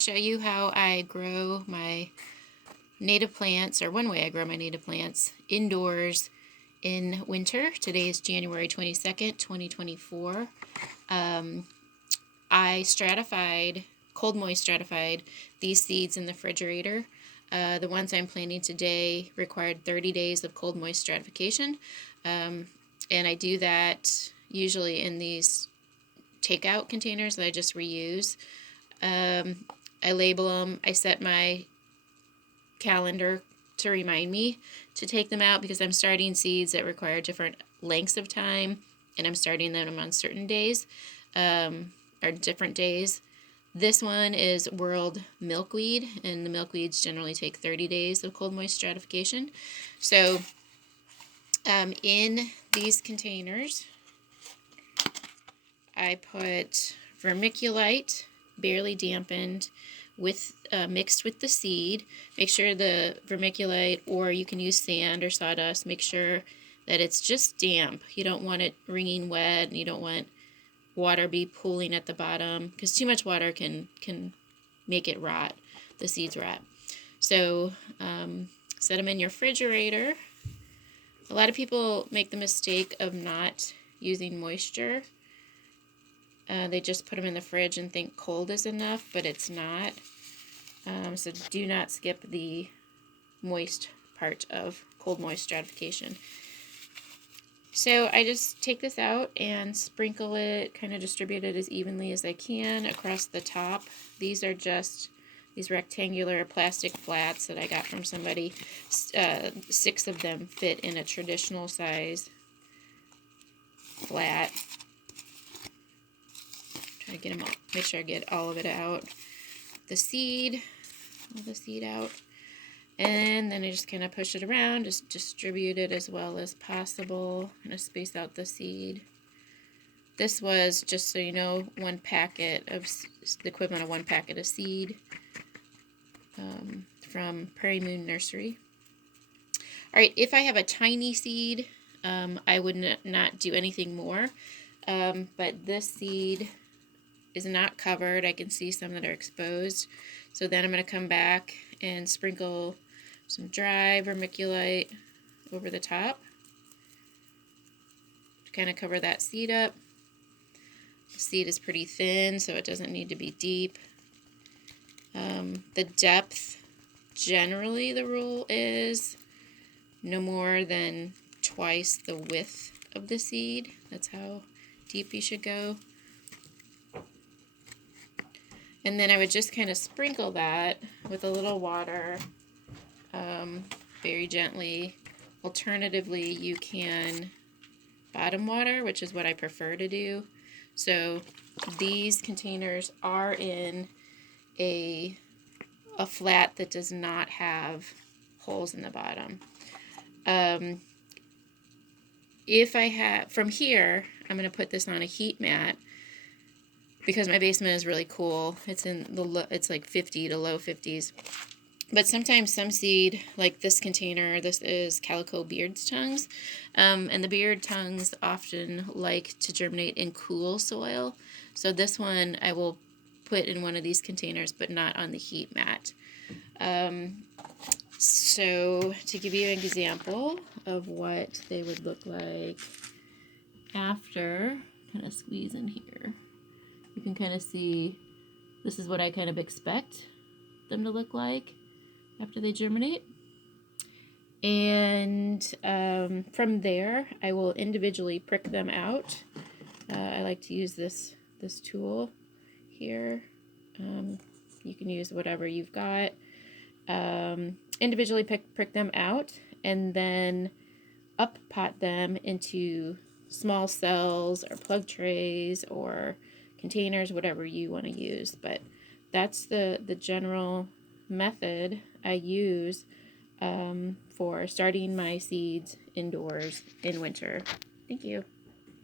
Show you how I grow my native plants, or one way I grow my native plants indoors in winter. Today is January 22nd, 2024. I cold moist stratified these seeds in the refrigerator. The ones I'm planting today required 30 days of cold moist stratification. And I do that usually in these takeout containers that I just reuse. I label them. I set my calendar to remind me to take them out because I'm starting seeds that require different lengths of time, and I'm starting them on certain days, or different days. This one is world milkweed, and the milkweeds generally take 30 days of cold moist stratification. So in these containers, I put vermiculite, barely dampened, with mixed with the seed. Make sure the vermiculite, or you can use sand or sawdust, make sure that it's just damp. You don't want it wringing wet, and you don't want water be pooling at the bottom, because too much water can make it rot, the seeds rot. So set them in your refrigerator. A lot of people make the mistake of not using moisture. They just put them in the fridge and think cold is enough, but it's not. So do not skip the moist part of cold moist stratification. So I just take this out and sprinkle it, kind of distribute it as evenly as I can across the top. These are just these rectangular plastic flats that I got from somebody. 6 of them fit in a traditional size flat. Try to get them all, make sure I get all of it out. All the seed out. And then I just kind of push it around, just distribute it as well as possible. Kind of space out the seed. This was, just so you know, the equivalent of 1 packet of seed from Prairie Moon Nursery. All right, if I have a tiny seed, I would not do anything more. But this seed is not covered. I can see some that are exposed. So then I'm going to come back and sprinkle some dry vermiculite over the top to kind of cover that seed up. The seed is pretty thin, so it doesn't need to be deep. The depth, generally the rule is no more than twice the width of the seed. That's how deep you should go. And then I would just kind of sprinkle that with a little water, very gently. Alternatively, you can bottom water, which is what I prefer to do. So these containers are in a flat that does not have holes in the bottom. If I have, from here, I'm going to put this on a heat mat, because my basement is really cool. It's it's like 50 to low 50s. But sometimes some seed, like this container, this is calico beard's tongues, and the beard tongues often like to germinate in cool soil. So this one I will put in one of these containers, but not on the heat mat. So to give you an example of what they would look like after, kind of squeeze in here. You can kind of see, this is what I kind of expect them to look like after they germinate. And from there, I will individually prick them out. I like to use this tool here. You can use whatever you've got. Individually prick them out, and then up pot them into small cells or plug trays or containers, whatever you want to use. But that's the general method I use for starting my seeds indoors in winter. Thank you.